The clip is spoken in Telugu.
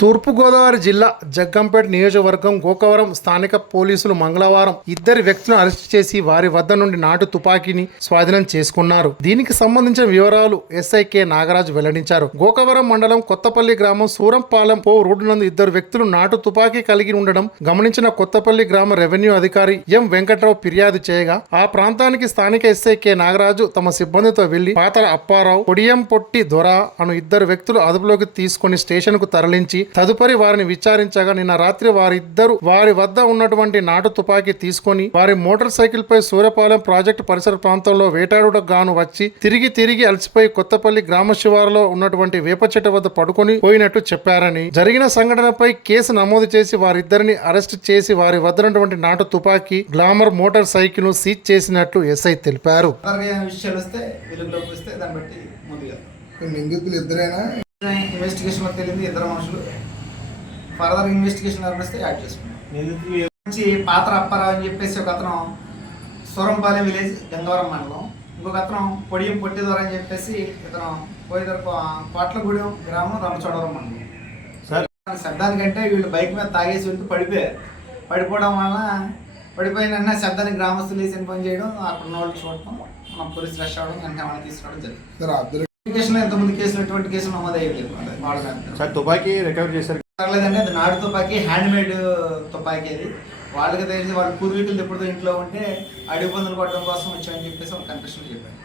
తూర్పుగోదావరి జిల్లా జగ్గంపేట నియోజకవర్గం గోకవరం స్థానిక పోలీసులు మంగళవారం ఇద్దరు వ్యక్తులను అరెస్ట్ చేసి వారి వద్ద నుండి నాటు తుపాకీని స్వాధీనం చేసుకున్నారు. దీనికి సంబంధించిన వివరాలు ఎస్ఐ కె నాగరాజు వెల్లడించారు. గోకవరం మండలం కొత్తపల్లి గ్రామం సూరంపాలెం రోడ్డు నందు ఇద్దరు వ్యక్తులు నాటు తుపాకీ కలిగి ఉండడం గమనించిన కొత్తపల్లి గ్రామ రెవెన్యూ అధికారి ఎం వెంకట్రావు ఫిర్యాదు చేయగా ఆ ప్రాంతానికి స్థానిక ఎస్ఐ కె నాగరాజు తమ సిబ్బందితో వెళ్లి పాతర అప్పారావు, పొడియం పొట్టి దొర అను ఇద్దరు వ్యక్తులు అదుపులోకి తీసుకుని స్టేషన్ కు తరలించి తదుపరి వారిని విచారించగా నిన్న రాత్రి వారిద్దరు వారి వద్ద ఉన్నటువంటి నాటు తుపాకీ తీసుకొని వారి మోటార్ సైకిల్ పై సూర్యపాలెం ప్రాజెక్టు పరిసర ప్రాంతంలో వేటాడుటకు గాను వచ్చి తిరిగి అలసిపోయి కొత్తపల్లి గ్రామ శివారులో ఉన్నటువంటి వేప చెట్టు వద్ద పడుకొని పోయినట్టు చెప్పారని, జరిగిన సంఘటనపై కేసు నమోదు చేసి వారిద్దరిని అరెస్ట్ చేసి వారి వద్ద ఉన్నటువంటి నాటు తుపాకీ, గ్లామర్ మోటార్ సైకిల్ ను సీజ్ చేసినట్టు ఎస్ఐ తెలిపారు. నిందితులు ఇద్దరైనా ఇన్వెస్టిగేషన్ తెలియదు, ఇద్దరు మనుషులు ఫర్దర్ ఇన్వెస్టిగేషన్ నడిపిస్తే యాడ్ చేసుకున్నాం. పాత్ర అప్పారావు అని చెప్పేసి ఒక అతను సూరంపాలెం విలేజ్ గంగవరం మండలం, ఇంకొక అతను పొడియం పొట్టిదొర అని చెప్పేసి ఇతను పోయేదర కోట్లగూడెం గ్రామం రంపచోడవరం మండలం. శబ్దానికంటే వీళ్ళు బైక్ మీద తాగేసి వెళ్తూ పడిపోవడం వలన పడిపోయిన శబ్దానికి గ్రామస్తులు వేసి ఇన్ఫార్మ్ చేయడం, అక్కడ ఉన్న వాళ్ళు చూడటం, మన పోలీసు రష్ అవ్వడం, వెంటనే వాళ్ళని తీసుకురావడం జరిగింది. ఎంతమంది కేసులు ఎటువంటి కేసులు నమోదు అయ్యలేదు. తుపాకీ రికవర్ చేశారు. పర్లేదండి, అది నాటు తుపాకీ, హ్యాండ్ మేడ్ తుపాకీ. అది వాళ్ళకి తెలిసి వాళ్ళ పూర్వీకులు ఎప్పుడుతో ఇంట్లో ఉంటే అడుగు పందులు పడడం కోసం వచ్చామని చెప్పేసి ఒక కన్ఫెషన్ చెప్పారు.